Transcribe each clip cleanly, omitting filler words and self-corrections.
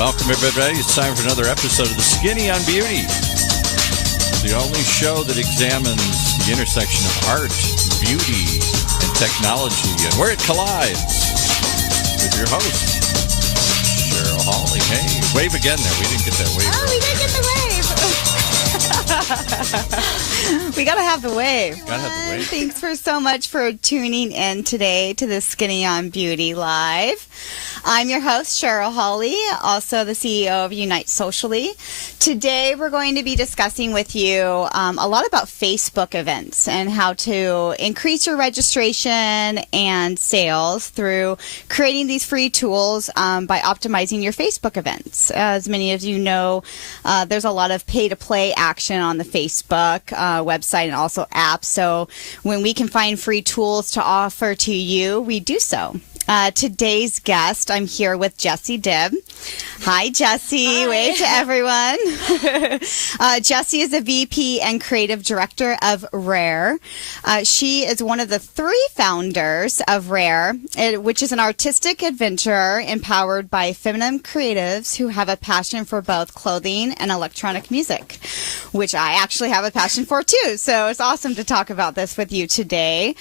Welcome, everybody. It's time for another episode of The Skinny on Beauty, the only show that examines the intersection of art, beauty, and technology, and where it collides, with your host, Cheryl Hawley. Hey, wave again there. We didn't get that wave. Oh, we didn't get the wave. We got to have the wave. Gotta have the wave. Thanks so much for tuning in today to the Skinny on Beauty Live. I'm your host, Cheryl Hawley, also the CEO of Unite Socially. Today, we're going to be discussing with you a lot about Facebook events and how to increase your registration and sales through creating these free tools by optimizing your Facebook events. As many of you know, there's a lot of pay-to-play action on the Facebook website and also apps. So when we can find free tools to offer to you, we do so. Today's guest, I'm here with Jessie Dib. Hi, Jessie. Hi. Wave to everyone. Jessie is a VP and Creative Director of RARE. She is one of the 3 founders of RARE, which is an artistic adventure empowered by feminine creatives who have a passion for both clothing and electronic music, which I actually have a passion for too. So it's awesome to talk about this with you today.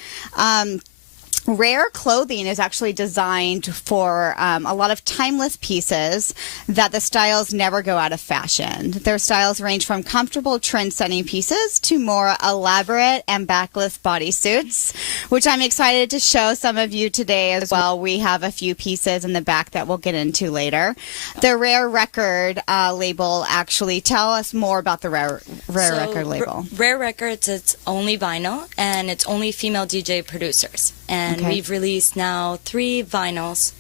RARE clothing is actually designed for a lot of timeless pieces that the styles never go out of fashion. Their styles range from comfortable trend-setting pieces to more elaborate and backless bodysuits, which I'm excited to show some of you today as well. We have a few pieces in the back that we'll get into later. The RARE record label, actually, tell us more about the RARE record label. RARE Records, it's only vinyl, and it's only female DJ producers. And we've released now 3 vinyls,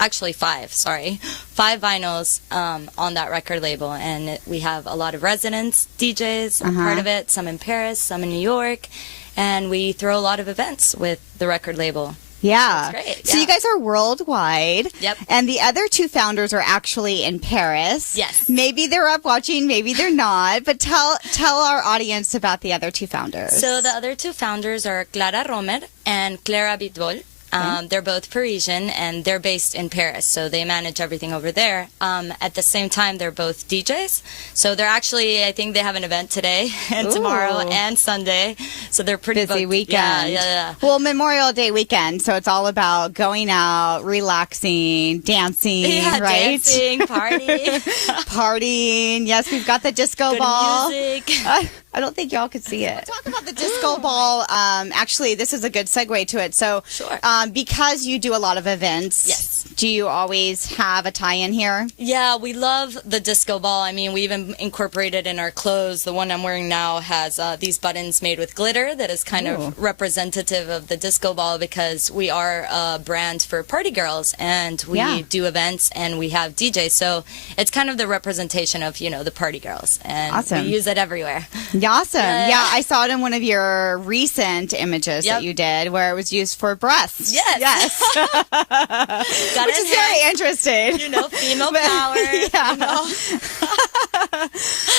actually 5, sorry. 5 vinyls on that record label. And we have a lot of residents, DJs, part of it, some in Paris, some in New York. And we throw a lot of events with the record label. Yeah. So, it's great. So you guys are worldwide. Yep. And the other 2 founders are actually in Paris. Yes. Maybe they're up watching, maybe they're not. But tell our audience about the other 2 founders. So the other 2 founders are Clara Romer and Clara Bitbol. They're both Parisian, and they're based in Paris, so they manage everything over there. At the same time, they're both DJs. So they're actually, I think they have an event today and tomorrow and Sunday. So they're pretty busy booked. weekend. Yeah. Well, Memorial Day weekend, so it's all about going out, relaxing, dancing, right? Dancing, partying. Partying. Yes, we've got the disco Good ball. music. I don't think y'all could see it. Talk about the disco ball. Actually, this is a good segue to it. So, Sure. Because you do a lot of events, Yes. do you always have a tie-in here? Yeah, we love the disco ball. I mean, we even incorporated in our clothes. The one I'm wearing now has these buttons made with glitter that is kind of representative of the disco ball, because we are a brand for party girls, and we do events, and we have DJs. So it's kind of the representation of, the party girls, and Awesome. we use it everywhere. Awesome. Yeah, I saw it in one of your recent images that you did where it was used for breasts. Yes. Which is very interesting. Female power.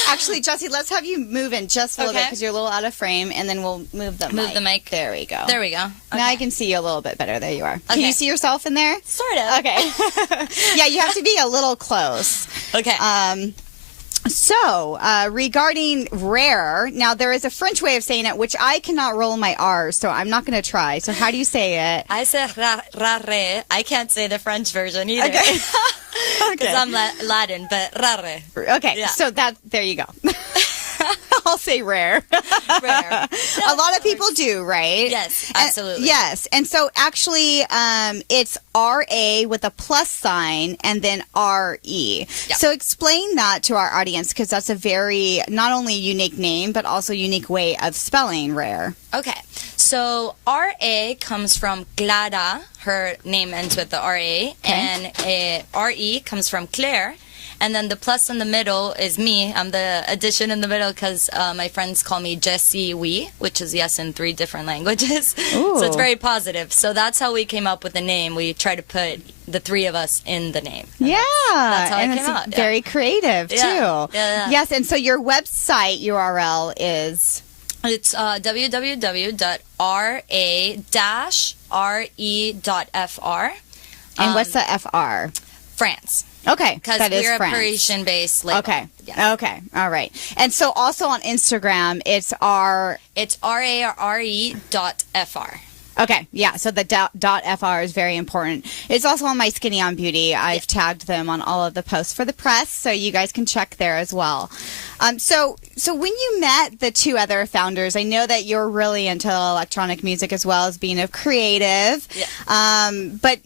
Actually, Jessie, let's have you move in just a little bit because you're a little out of frame, and then we'll move the mic. Move the mic. There we go. There we go. Okay. Now I can see you a little bit better. There you are. Can Okay. you see yourself in there? Sort of. Okay. Yeah, you have to be a little close. Okay. So, regarding RARE, now there is a French way of saying it, which I cannot roll my R's, so I'm not going to try. So how do you say it? I say rare. I can't say the French version either. Okay. Because I'm Latin, but rare. Okay, Yeah. so there you go. I'll say rare. Rare. A lot of people do, right? Yes, absolutely. Yes, and so actually it's RA with a plus sign and then RE. Yeah. So explain that to our audience, because that's a very, not only unique name, but also unique way of spelling rare. Okay, so RA comes from Clara. Her name ends with the RA. And RE comes from Claire. And then the plus in the middle is me. I'm the addition in the middle because my friends call me Jessie We, which is yes in 3 different languages. Ooh. So it's very positive. So that's how we came up with the name. We try to put the 3 of us in the name. And that's how and it it's came out. very creative too. Yeah. Yes, and so your website URL is... It's www.ra-re.fr. And what's the FR? France. Okay. Because that is we're a France. Parisian-based label. Okay. Yeah. Okay. All right. And so also on Instagram, it's It's RARE.FR. Okay, yeah, so the .fr is very important. It's also on my Skinny on Beauty. I've tagged them on all of the posts for the press, so you guys can check there as well. So when you met the two other founders, I know that you're really into electronic music as well as being a creative. Yeah. But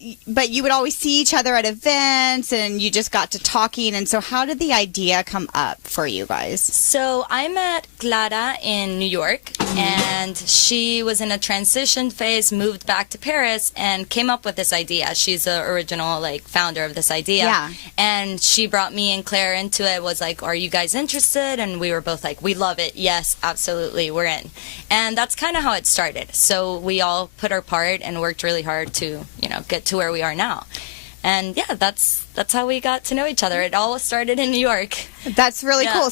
you would always see each other at events, and you just got to talking. And so how did the idea come up for you guys? So I met Clara in New York, and she was in a transition phase, moved back to Paris, and came up with this idea. She's the original founder of this idea. Yeah. And she brought me and Claire into it, was like, are you guys interested? And we were both like, we love it. Yes, absolutely, we're in. And that's kind of how it started. So we all put our part and worked really hard to, get to where we are now. And yeah, that's how we got to know each other. It all started in New York. That's really cool.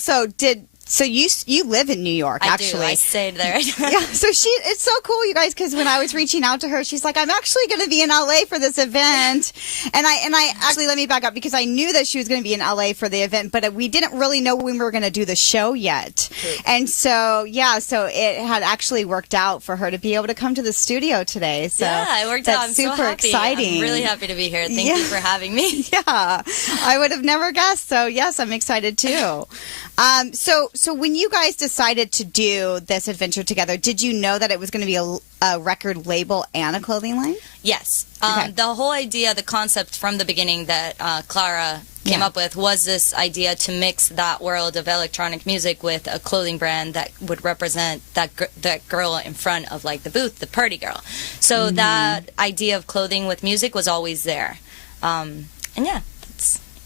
So you live in New York, actually. I stayed there. Yeah, so it's so cool, you guys, because when I was reaching out to her, she's like, I'm actually going to be in LA for this event. And I actually, let me back up, because I knew that she was going to be in LA for the event, but we didn't really know when we were going to do the show yet. True. And so, so it had actually worked out for her to be able to come to the studio today. So yeah, it worked out. I'm super so happy. exciting. I'm really happy to be here. Thank you for having me. Yeah, I would have never guessed. So yes, I'm excited too. So when you guys decided to do this adventure together, did you know that it was going to be a record label and a clothing line? Yes. Okay. The whole idea, the concept from the beginning that Clara came up with was this idea to mix that world of electronic music with a clothing brand that would represent that girl in front of the booth, the party girl. So that idea of clothing with music was always there. And yeah.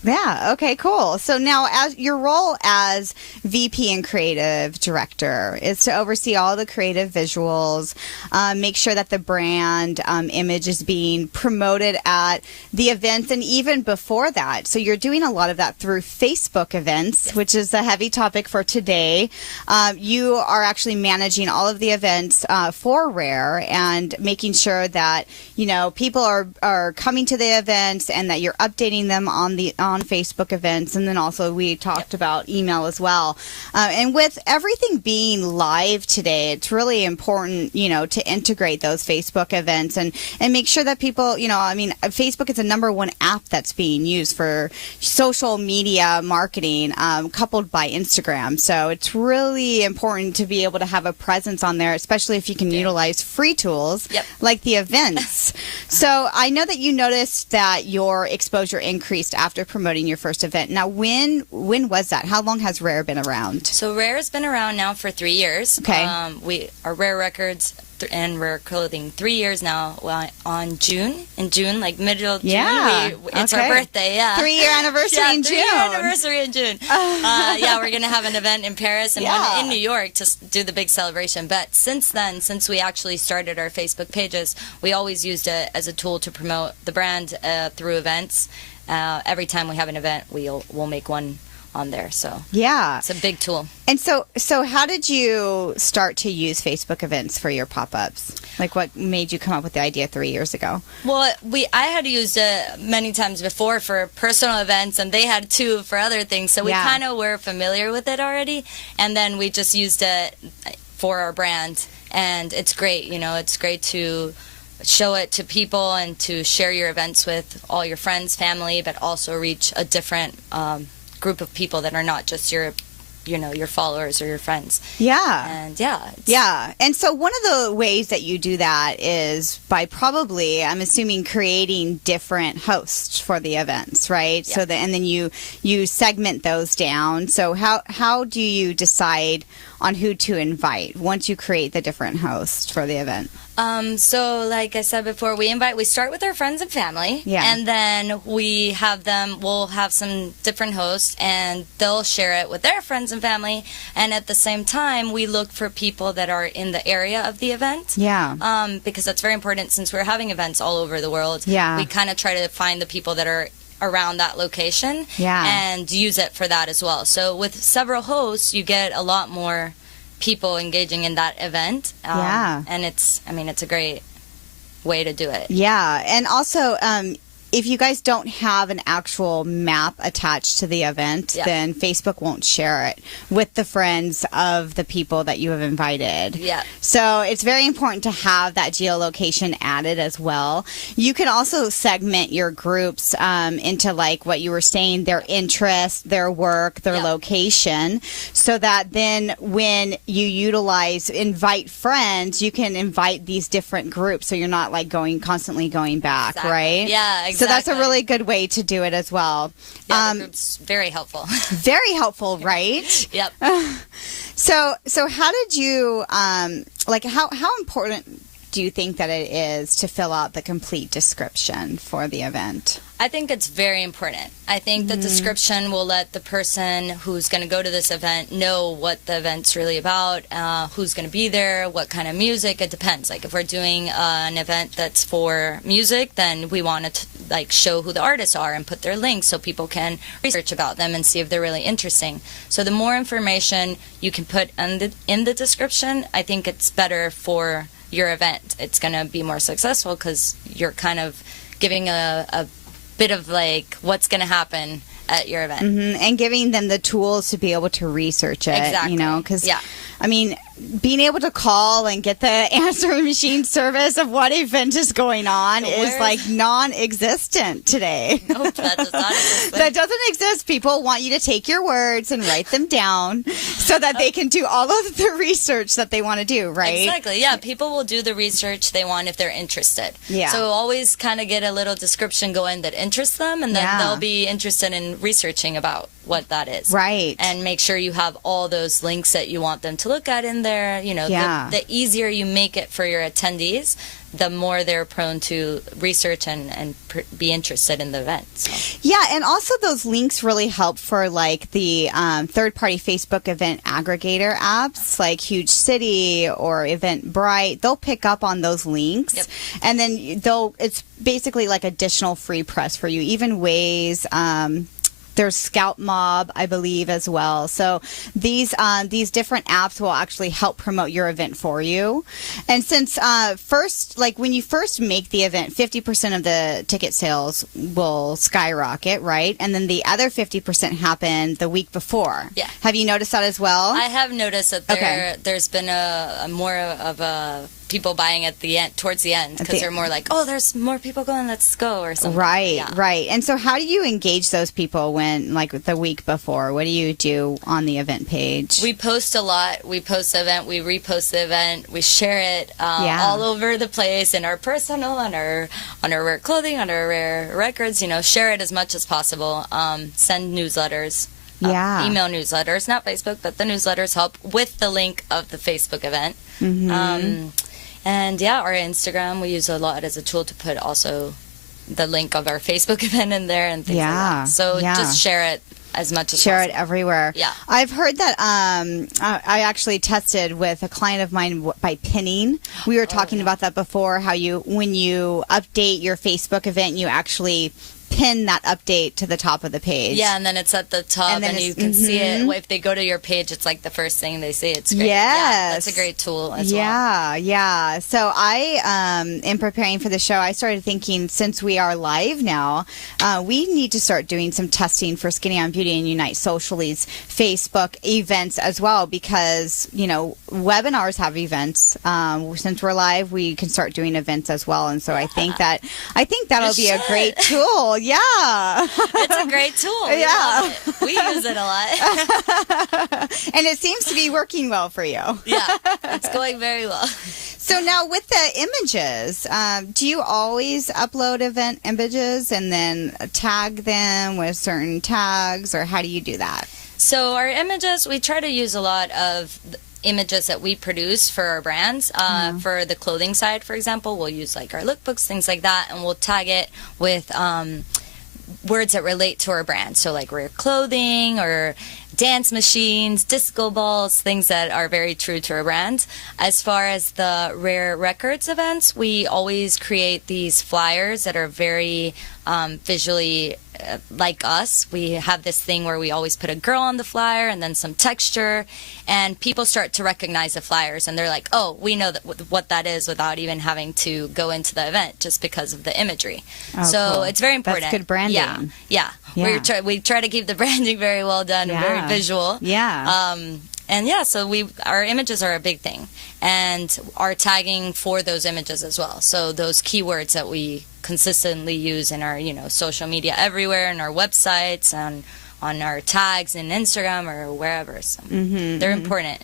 Yeah. Okay, cool. So now as your role as VP and creative director is to oversee all the creative visuals, make sure that the brand image is being promoted at the events and even before that. So you're doing a lot of that through Facebook events, which is a heavy topic for today. You are actually managing all of the events for Rare and making sure that, people are coming to the events and that you're updating them on Facebook events, and then also we talked about email as well. And with everything being live today, it's really important, to integrate those Facebook events and make sure that people, Facebook is the #1 app that's being used for social media marketing, coupled by Instagram. So it's really important to be able to have a presence on there, especially if you can utilize free tools like the events. So I know that you noticed that your exposure increased after promoting your first event. Now, when was that? How long has Rare been around? So Rare has been around now for 3 years. Okay. We are Rare Records and Rare Clothing 3 years now. In June, middle of June, it's our birthday. Yeah, 3-year anniversary in June. 3-year anniversary in June. We're gonna have an event in Paris and one in New York to do the big celebration. But since then, since we actually started our Facebook pages, we always used it as a tool to promote the brand through events. Every time we have an event, we'll make one on there. So it's a big tool. And so how did you start to use Facebook events for your pop-ups? What made you come up with the idea 3 years ago? Well, I had used it many times before for personal events, and they had too for other things. So we kind of were familiar with it already, and then we just used it for our brand, and it's great. It's great to show it to people and to share your events with all your friends, family, but also reach a different group of people that are not just your followers or your friends. Yeah. And And so one of the ways that you do that is by probably, I'm assuming, creating different hosts for the events, right? Yeah. And then you segment those down. So how do you decide on who to invite once you create the different hosts for the event? So like I said before, we start with our friends and family, and then we'll have some different hosts, and they'll share it with their friends and family, and at the same time, we look for people that are in the area of the event, because that's very important since we're having events all over the world. We kind of try to find the people that are around that location and use it for that as well. So with several hosts, you get a lot more people engaging in that event. And it's a great way to do it. Yeah. And also, if you guys don't have an actual map attached to the event, then Facebook won't share it with the friends of the people that you have invited. Yeah. So it's very important to have that geolocation added as well. You can also segment your groups into like what you were saying, their interests, their work, their location, so that then when you invite friends, you can invite these different groups, so you're not like constantly going back, right? Yeah, exactly. So that's a really good way to do it as well. Yeah, the group's very helpful. Very helpful, right? Yep. So how did you how important do you think that it is to fill out the complete description for the event? I think it's very important. I think the description will let the person who's going to go to this event know what the event's really about, who's going to be there, what kind of music. It depends. Like if we're doing an event that's for music, then we want to like show who the artists are and put their links so people can research about them and see if they're really interesting. So the more information you can put in the description, I think it's better for your event. It's going to be more successful because you're kind of giving a bit of like what's going to happen at your event. And giving them the tools to be able to research it. Exactly. You know, because I mean, being able to call and get the answering machine service of what event is going on is like non-existent today. Nope, that does not exist. That doesn't exist. People want you to take your words and write them down so that they can do all of the research that they want to do, right? Exactly. Yeah, people will do the research they want if they're interested. Yeah. So always kind of get a little description going that interests them, and then they'll be interested in researching about what that is. Right. And make sure you have all those links that you want them to look at in there. You know, the easier you make it for your attendees, the more they're prone to research and be interested in the event. So. Yeah, and also those links really help for like the third-party Facebook event aggregator apps like Huge City or Eventbrite. They'll pick up on those links, and then it's basically like additional free press for you. Even Waze. There's Scout Mob, I believe, as well. So these different apps will actually help promote your event for you. And since when you first make the event, 50% of the ticket sales will skyrocket, right? And then the other 50% happen the week before. Yeah. Have you noticed that as well? I have noticed that there's been a more of a people buying at the end, towards the end, because they're more like, oh, there's more people going, let's go, or something. Right, right. And so how do you engage those people when, like, the week before? What do you do on the event page? We post a lot. We post the event, we repost the event, we share it all over the place in our personal, on our Rare clothing, on our Rare records, share it as much as possible. Send newsletters. Email newsletters, not Facebook, but the newsletters help with the link of the Facebook event. And our Instagram, we use a lot as a tool to put also the link of our Facebook event in there and things like that. So just share it as much as possible. Share it everywhere. Yeah. I've heard that I actually tested with a client of mine by pinning. We were talking about that before, how when you update your Facebook event, you actually pin that update to the top of the page. Yeah, and then it's at the top, and you can see it. If they go to your page, it's like the first thing they see. It's great. Yes. Yeah, that's a great tool as well. Yeah. So I, in preparing for the show, I started thinking, since we are live now, we need to start doing some testing for Skinny on Beauty and Unite Socially's Facebook events as well, because, webinars have events. Since we're live, we can start doing events as well. And so I think that'll be a great tool. Yeah. It's a great tool. Yeah. We use it a lot. And it seems to be working well for you. Yeah. It's going very well. So now with the images, do you always upload event images and then tag them with certain tags, or how do you do that? So our images, we try to use a lot of images that we produce for our brands. For the clothing side, for example, we'll use like our lookbooks, things like that, and we'll tag it with words that relate to our brand. So like Rare clothing or dance machines, disco balls, things that are very true to our brand. As far as the Rare Records events, we always create these flyers that are very visually like us, we have this thing where we always put a girl on the flyer and then some texture, and people start to recognize the flyers, and they're like, oh, we know what that is without even having to go into the event, just because of the imagery. So cool. It's very important. That's good branding. Yeah. We try to keep the branding very well done and very visual. Yeah. And yeah, so our images are a big thing, and our tagging for those images as well. So those keywords that we consistently use in our, social media everywhere, and our websites, and on our tags in Instagram or wherever. So they're important.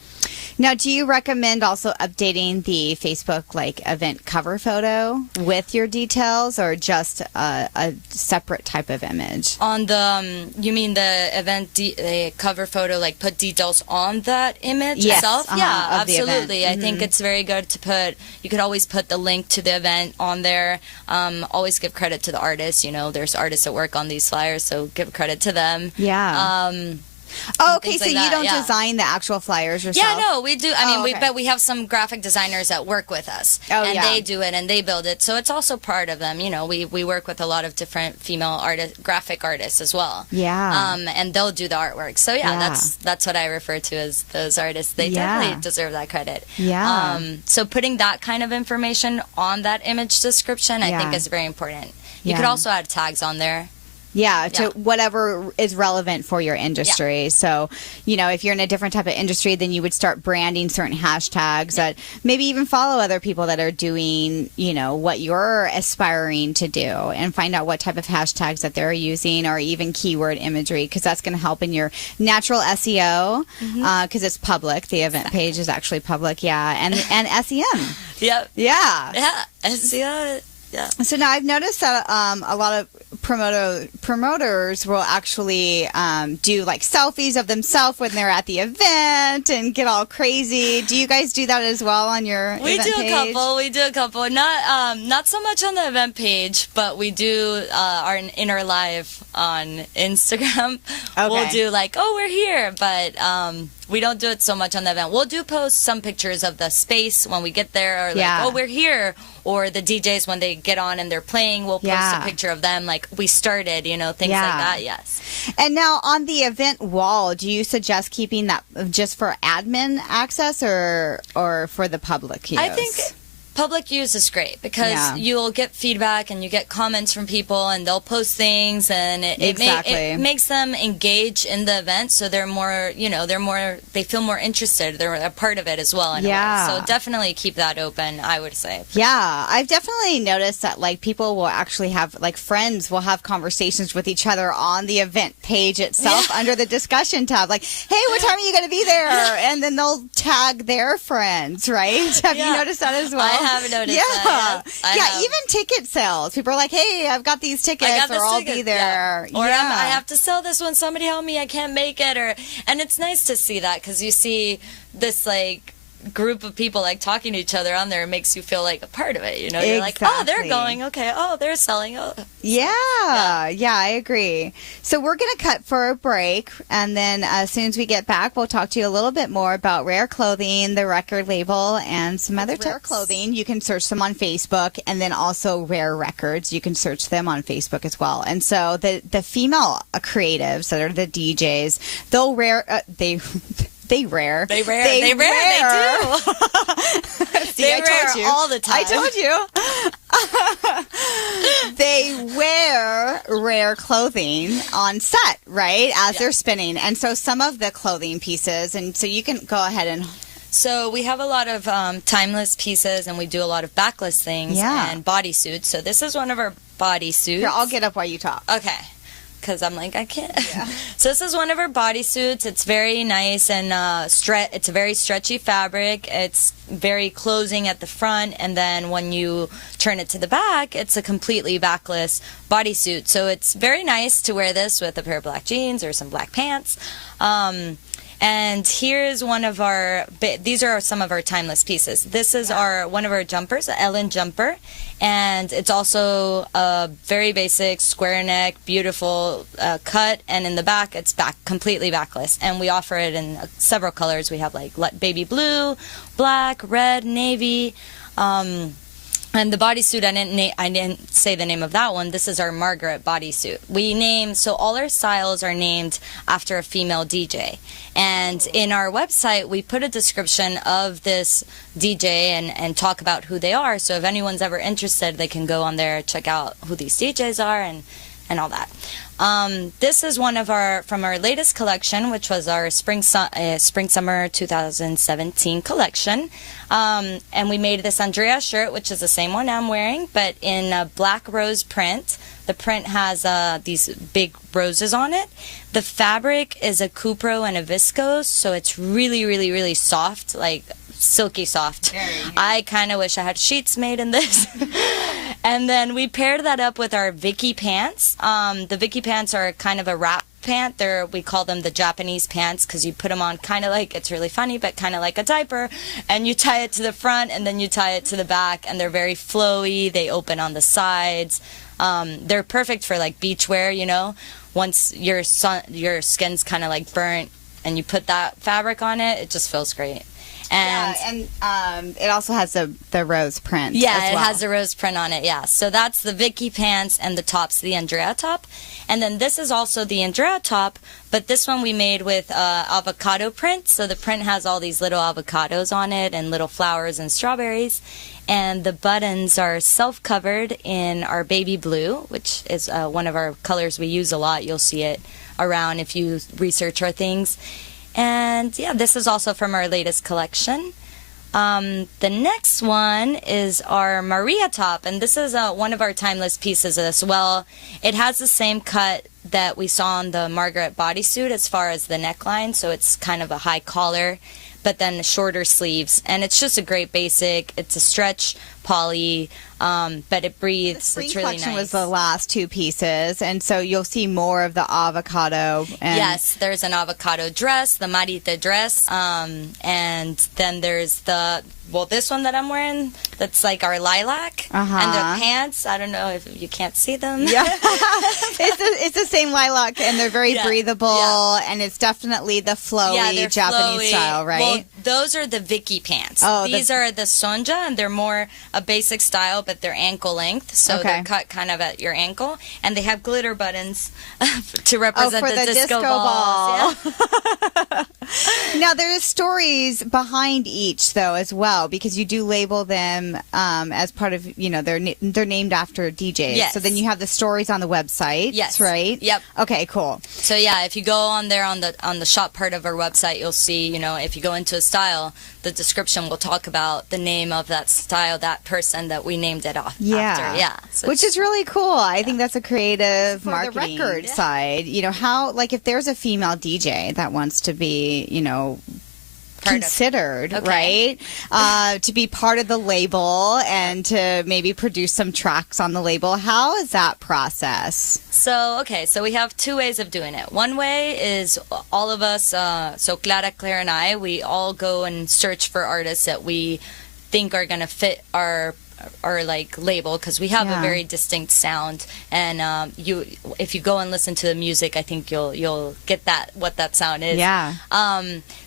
Now, do you recommend also updating the Facebook event cover photo with your details, or just a separate type of image? On the you mean the event the cover photo, put details on that image itself? Yeah, absolutely. I think it's very good to put. You could always put the link to the event on there. Always give credit to the artists. There's artists that work on these flyers, so give credit to them. Yeah. Oh, okay. So you don't design the actual flyers yourself? Yeah, no, we do. I mean, but we have some graphic designers that work with us, and they do it and they build it. So it's also part of them. We work with a lot of different female graphic artists as well. Yeah. And they'll do the artwork. So that's what I refer to as those artists. They definitely deserve that credit. Yeah. So putting that kind of information on that image description, I think, is very important. You could also add tags on there. Yeah, to whatever is relevant for your industry. Yeah. So, if you're in a different type of industry, then you would start branding certain hashtags that maybe even follow other people that are doing, what you're aspiring to do, and find out what type of hashtags that they're using, or even keyword imagery, because that's going to help in your natural SEO, because it's public. The event page is actually public, and SEM. Yep. Yeah. Yeah, SEO. Yeah. So now I've noticed that a lot of promoters will actually do selfies of themselves when they're at the event and get all crazy. Do you guys do that as well on your event page? We do a couple. Not so much on the event page, but we do our inner live on Instagram. Okay. We'll do we're here, but we don't do it so much on the event. We'll post some pictures of the space when we get there, or we're here, or the DJs when they get on and they're playing, we'll post a picture of them, we started, things like that, yes. And now on the event wall, do you suggest keeping that just for admin access, or for the public use? I think public use is great, because you'll get feedback and you get comments from people, and they'll post things, and it makes them engage in the event, so they're more, they feel more interested. They're a part of it as well. In a way. So definitely keep that open, I would say. Yeah, I've definitely noticed that people will actually have friends will have conversations with each other on the event page itself under the discussion tab. Hey, what time are you going to be there? And then they'll tag their friends, right? Have you noticed that as well? I haven't noticed that. Yeah, even ticket sales. People are like, hey, I've got these tickets, I'll be there. Or I have to sell this one. Somebody help me. I can't make it. And it's nice to see that, because you see this, group of people talking to each other on there. It makes you feel like a part of it, You're like, oh, they're going, okay, oh, they're selling, oh. Yeah, I agree. So we're going to cut for a break, and then as soon as we get back, we'll talk to you a little bit more about Rare Clothing, the record label, and some other tips. Rare Clothing, you can search them on Facebook, and then also Rare Records, you can search them on Facebook as well. And so the female creatives that are the DJs, they'll They rare. They do. See, I told you all the time. I told you. They wear Rare clothing on set, right, as they're spinning. And so some of the clothing pieces, and so you can go ahead and... So we have a lot of timeless pieces, and we do a lot of backless things and bodysuits. So this is one of our bodysuits. Here, I'll get up while you talk. Okay. Because I'm I can't. Yeah. So this is one of our bodysuits. It's very nice, and it's a very stretchy fabric. It's very closing at the front, and then when you turn it to the back, it's a completely backless bodysuit. So it's very nice to wear this with a pair of black jeans or some black pants. And here's these are some of our timeless pieces. This is one of our jumpers, an Ellen jumper. And it's also a very basic square neck, beautiful cut. And in the back, it's completely backless. And we offer it in several colors. We have baby blue, black, red, navy. And the bodysuit, I didn't say the name of that one. This is our Margaret bodysuit. So all our styles are named after a female DJ. And in our website, we put a description of this DJ and talk about who they are. So if anyone's ever interested, they can go on there, check out who these DJs are and all that. This is one of from our latest collection, which was our spring-summer 2017 collection. And we made this Andrea shirt, which is the same one I'm wearing, but in a black rose print. The print has these big roses on it. The fabric is a cupro and a viscose, so it's really, really, really soft, like silky soft. I kind of wish I had sheets made in this. And then we paired that up with our Vicky pants. The Vicky pants are kind of a wrap pant. We call them the Japanese pants because you put them on kind of like, it's really funny, but kind of like a diaper. And you tie it to the front and then you tie it to the back, and they're very flowy. They open on the sides. They're perfect for like beach wear, you know. Once your skin's kind of like burnt and you put that fabric on it, it just feels great. And it also has the rose print. Yeah, as well. It has the rose print on it. Yeah, so that's the Vicky pants, and the top's the Andrea top, and then this is also the Andrea top, but this one we made with avocado print. So the print has all these little avocados on it and little flowers and strawberries, and the buttons are self-covered in our baby blue, which is one of our colors we use a lot. You'll see it around if you research our things. And yeah, this is also from our latest collection. The next one is our Maria top, and this is one of our timeless pieces as well. It has the same cut that we saw on the Margaret bodysuit as far as the neckline, so it's kind of a high collar, but then shorter sleeves. And it's just a great basic. It's a stretch poly, but it breathes. It's really nice. The spring collection was the last two pieces, and so you'll see more of the avocado. Yes, there's an avocado dress, the marita dress, and then there's this one that I'm wearing, that's like our lilac, and the pants, I don't know if you can't see them. Yeah, it's the same lilac, and they're very breathable, and it's definitely the flowy Japanese style, right? Well, those are the Vicky pants. These are the Sonja, and they're more a basic style, but they're ankle length, so they're cut kind of at your ankle, and they have glitter buttons to represent the disco ball. Yeah. Now, there's stories behind each, though, as well, because you do label them as part of, they're named after DJs. Yes. So then you have the stories on the website. Yes. Right? Yep. Okay, cool. So yeah, if you go on there on the shop part of our website, you'll see, if you go into a style, the description will talk about the name of that style, that person that we named it after. Yeah. So which is really cool. I think that's a creative marketing. The record side, how, like, if there's a female DJ that wants to be, considered, right? To be part of the label and to maybe produce some tracks on the label. How is that process? So we have two ways of doing it. One way is all of us, so Clara, Claire, and I, we all go and search for artists that we think are going to fit our like label, because we have a very distinct sound, and if you go and listen to the music, I think you'll get what that sound is.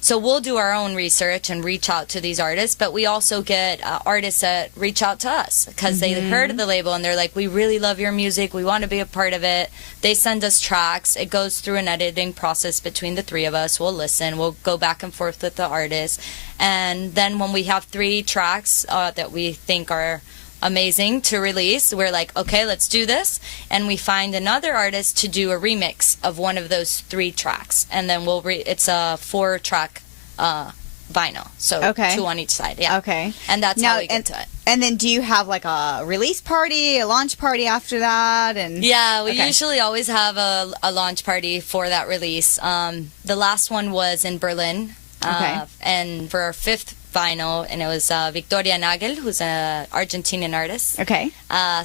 So we'll do our own research and reach out to these artists, but we also get artists that reach out to us because they heard of the label and they're like, we really love your music, we want to be a part of it. They send us tracks. It goes through an editing process between the three of us. We'll listen, we'll go back and forth with the artist, and then when we have 3 tracks that we think are amazing to release, we're like, okay, let's do this, and we find another artist to do a remix of one of those 3 tracks, and then it's a 4-track vinyl, so 2 on each side. And that's how we get to it. And then do you have like a release party, a launch party after that? And we usually always have a launch party for that release. The last one was in Berlin, and for our 5th vinyl, and it was Victoria Nagel, who's an Argentinian artist.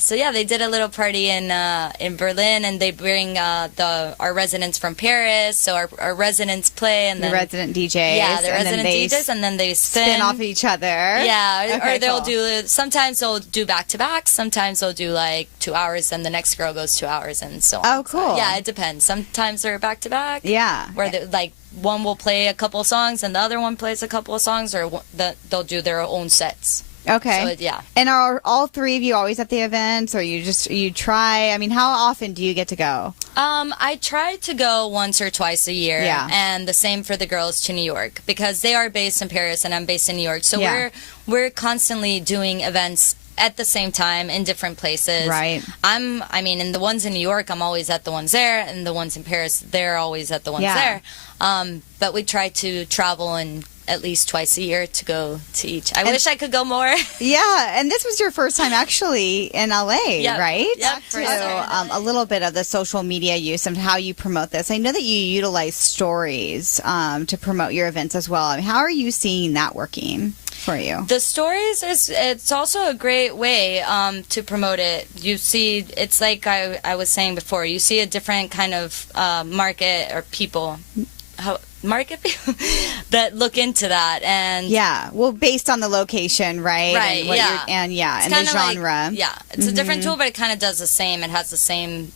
So they did a little party in Berlin, and they bring our residents from Paris, so our residents play, and then the resident DJs. The resident DJs, and then they spin off each other. Or they'll do, sometimes they'll do back-to-back, sometimes they'll do like 2 hours, and the next girl goes 2 hours, and so on. Oh, cool. So, it depends. Sometimes they're back-to-back. Where they, like, one will play a couple of songs and the other one plays a couple of songs, or they'll do their own sets. Okay. So, yeah. And are all three of you always at the events, or you try? I mean, how often do you get to go? I try to go once or twice a year. Yeah. And the same for the girls to New York, because they are based in Paris and I'm based in New York. So Yeah. we're constantly doing events at the same time in different places. Right. I mean, in the ones in New York, I'm always at the ones there, and the ones in Paris, they're always at the ones there. But we try to travel and at least twice a year to go to each. I wish I could go more. Yeah, and this was your first time actually in LA, right? Yeah, so a little bit of the social media use and how you promote this. I know that you utilize stories to promote your events as well. I mean, how are you seeing that working for you? The stories it's also a great way to promote it. You see, it's like I was saying before, you see a different kind of market or people. Market people that look into that, and well, based on the location, right? And what and the genre. It's a different tool, but it kind of does the same. It has the same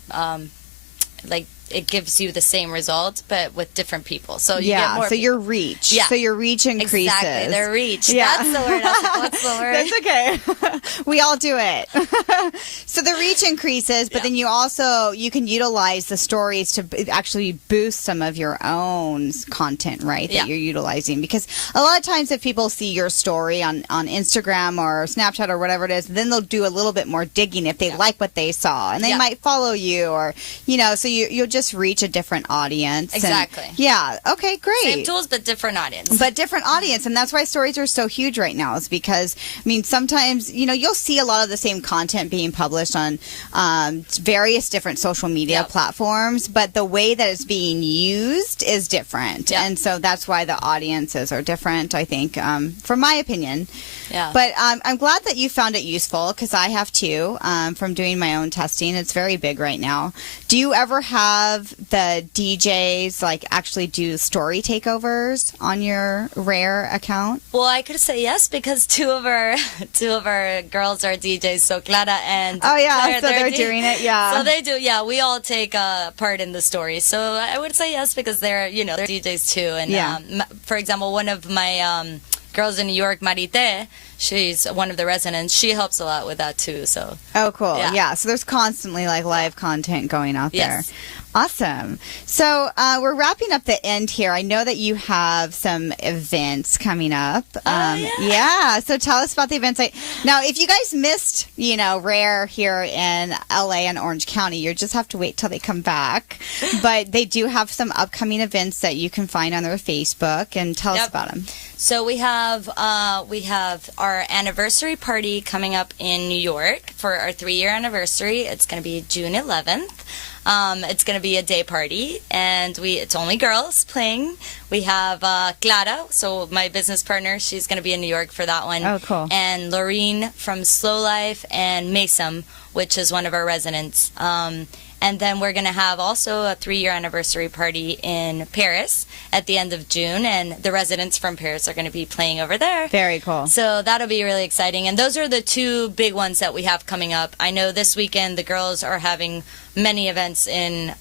it gives you the same result, but with different people. So you get more. So your reach. Yeah. So your reach increases. Exactly, their reach. Yeah. That's the word. What's the word? That's okay. We all do it. So the reach increases, but then you can utilize the stories to actually boost some of your own content, right? That you're utilizing, because a lot of times if people see your story on Instagram or Snapchat or whatever it is, then they'll do a little bit more digging if they like what they saw, and they might follow you, or so you'll just reach a different audience. Exactly. And, okay, great. Same tools, but different audience. And that's why stories are so huge right now, is because, I mean, sometimes, you'll see a lot of the same content being published on various different social media platforms, but the way that it's being used is different. And so that's why the audiences are different, I think, from my opinion. Yeah. But I'm glad that you found it useful, because I have too, from doing my own testing. It's very big right now. Do you ever have the DJs actually do story takeovers on your Rare account? Well, I could say yes, because two of our girls are DJs, so Clara and Claire, so they're doing it. So they do. Yeah, we all take part in the story. So I would say yes, because they're they're DJs too. And for example, one of my girls in New York, Marite, she's one of the residents. She helps a lot with that too. So. Oh, cool. Yeah. So there's constantly live content going out there. Awesome. So we're wrapping up the end here. I know that you have some events coming up. So tell us about the events. Now, if you guys missed, Rare here in LA and Orange County, you just have to wait till they come back. But they do have some upcoming events that you can find on their Facebook, and tell us about them. So we have our anniversary party coming up in New York for our 3-year anniversary. It's going to be June 11th. It's going to be a day party, and it's only girls playing. We have Clara, so my business partner, she's going to be in New York for that one. Oh, cool. And Laureen from Slow Life, and Mason, which is one of our residents. And then we're going to have also a 3-year anniversary party in Paris at the end of June, and the residents from Paris are going to be playing over there. Very cool. So that'll be really exciting. And those are the two big ones that we have coming up. I know this weekend the girls are having many events in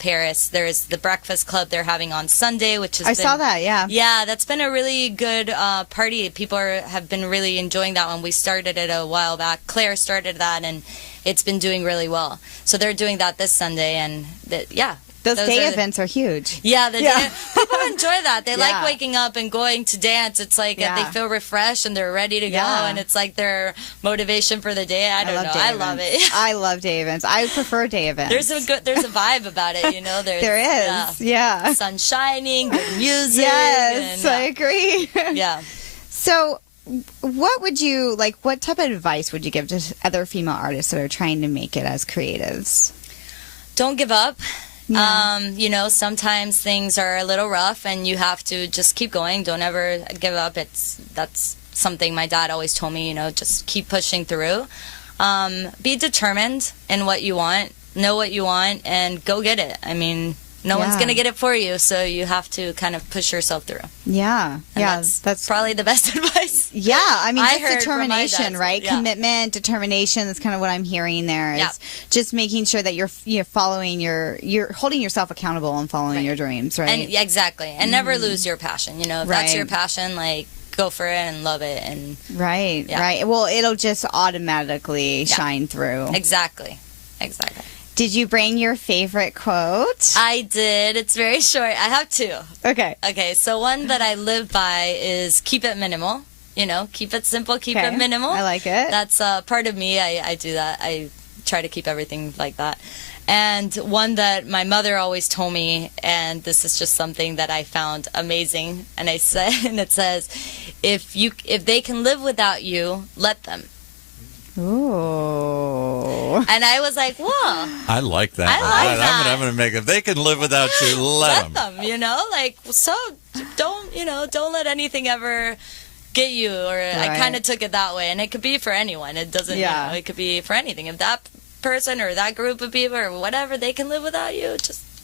Paris. There's the Breakfast Club they're having on Sunday, which is saw that, yeah. Yeah, that's been a really good party. People have been really enjoying that one. We started it a while back. Claire started that, and it's been doing really well. So they're doing that this Sunday, and those day events are huge. Yeah, people enjoy that. They like waking up and going to dance. It's like they feel refreshed and they're ready to go, and it's like their motivation for the day. I don't know. I love it. I love day events. I prefer day events. There's a vibe about it, There is. Yeah. Sun shining, good music. Yes, I agree. Yeah. So, what would you what type of advice would you give to other female artists that are trying to make it as creatives? Don't give up. Yeah. Sometimes things are a little rough and you have to just keep going. Don't ever give up. That's something my dad always told me, just keep pushing through. Be determined in what you want, know what you want, and go get it. I mean, no one's going to get it for you, so you have to kind of push yourself through. Yeah. And that's probably the best advice. Yeah, I mean, just determination, right? Yeah. Commitment, determination, that's kind of what I'm hearing there. Is just making sure that you're following you're holding yourself accountable and following your dreams, right? And exactly. And never lose your passion. If that's your passion, go for it and love it. And right. Well, it'll just automatically shine through. Exactly. Did you bring your favorite quote? I did. It's very short. I have two. Okay. So one that I live by is keep it minimal. Keep it simple, keep it minimal. I like it. That's part of me. I do that. I try to keep everything like that. And one that my mother always told me, and this is just something that I found amazing, and it says, if they can live without you, let them. Ooh. And I was like, whoa. I like that. I'm going to make it. If they can live without you, let them. So don't let anything ever get you, or I kind of took it that way, and it could be for anyone. It doesn't, it could be for anything. If that person or that group of people or whatever, they can live without you,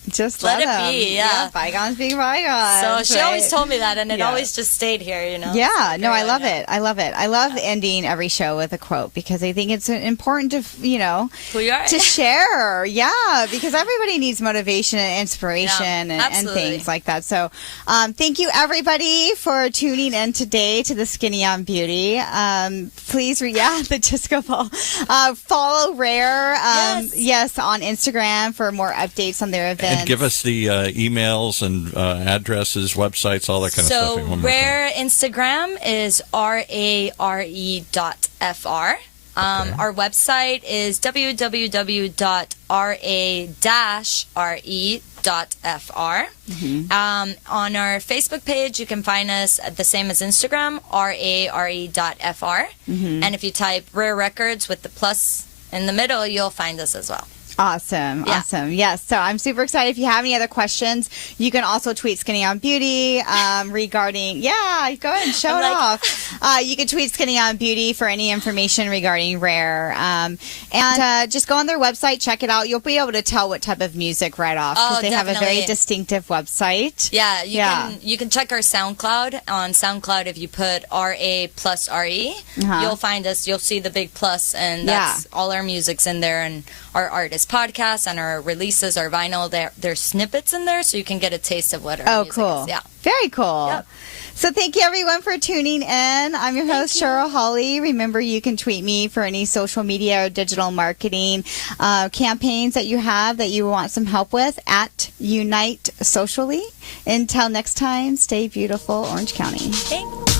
just let it be. Yeah, bygones being bygones. So she always told me that, and it always just stayed here. Yeah, no, I love it. I love it. I love ending every show with a quote, because I think it's important to who you are, to share. Yeah, because everybody needs motivation and inspiration and things like that. So thank you everybody for tuning in today to the Skinny on Beauty. Please the disco ball. Follow Rare yes on Instagram for more updates on their events. And give us the emails and addresses, websites, all that kind of stuff. So Rare Instagram is rare.fr. Our website is www.ra-re.fr. On our Facebook page, you can find us the same as Instagram, rare.fr. And if you type Rare Records with the plus in the middle, you'll find us as well. Awesome. Yes. So I'm super excited. If you have any other questions, you can also tweet Skinny on Beauty regarding, go ahead and show it off. You can tweet Skinny on Beauty for any information regarding Rare. And just go on their website, check it out. You'll be able to tell what type of music right off, because they have a very distinctive website. Yeah, you can check our SoundCloud. On SoundCloud, if you put RA+RE, you'll find us. You'll see the big plus, and that's all our music's in there, and our artist podcasts and our releases, our vinyl. There's snippets in there, so you can get a taste of what our music is. Yeah. Very cool. Yep. So thank you everyone for tuning in. I'm your host, Cheryl Hawley. Remember, you can tweet me for any social media or digital marketing campaigns that you have that you want some help with at Unite Socially. Until next time, stay beautiful, Orange County. Thanks.